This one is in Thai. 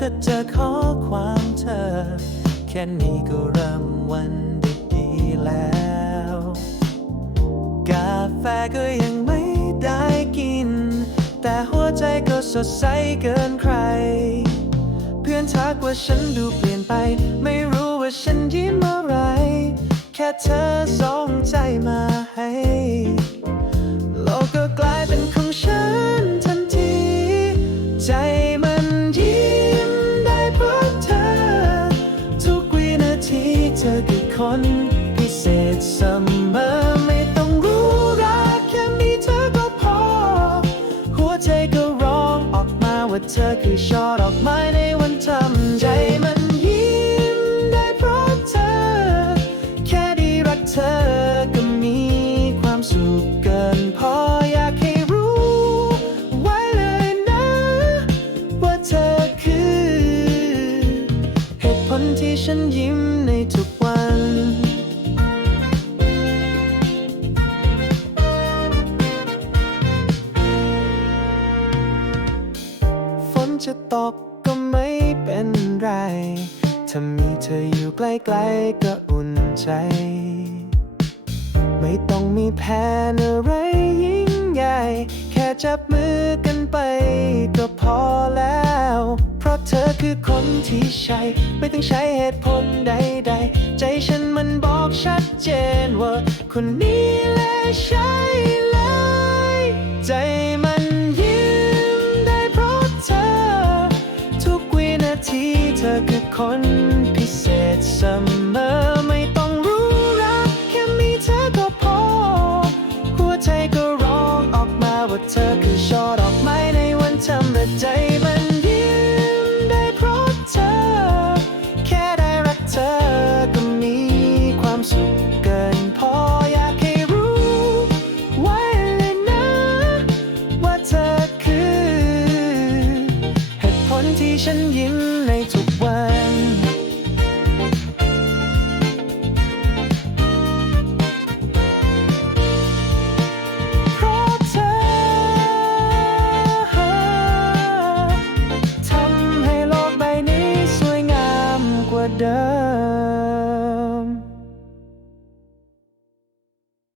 ก็เจอขอความเธอ แค่นี้ก็เริ่มวันดีแล้ว กาแฟก็ยังไม่ได้กิน แต่หัวใจก็สดใสเกินใคร เพื่อนทักว่าฉันดูเปลี่ยนไป ไม่รู้ว่าฉันยิ้มอะไร แค่เธอส่งใจมา ว่าเธอคือช่อดอกไม้ในวันทำใจมันยิ้มได้เพราะเธอ แค่ได้รักเธอก็มีความสุขเกินพออยากให้รู้ไว้เลยนะ ว่าเธอคือ เหตุผลที่ฉันยิ้มในทุก จะตกก็ไม่เป็นไร ถ้ามีเธออยู่ใกล้ๆก็อุ่นใจ ไม่ต้องมีแผนอะไรยิ่งใหญ่ แค่จับมือกันไปก็พอแล้ว เพราะเธอคือคนที่ใช่ ไม่ต้องใช้เหตุผลใดๆ ใจฉันมันบอกชัดเจนว่า คนนี้แหละใช่ คนพิเศษเสมอไม่ต้องรู้รักแค่มีเธอก็พอ หัวใจก็ร้องออกมาว่าเธอคือช่อดอกไม้ในวันธรรมดาใจ ada.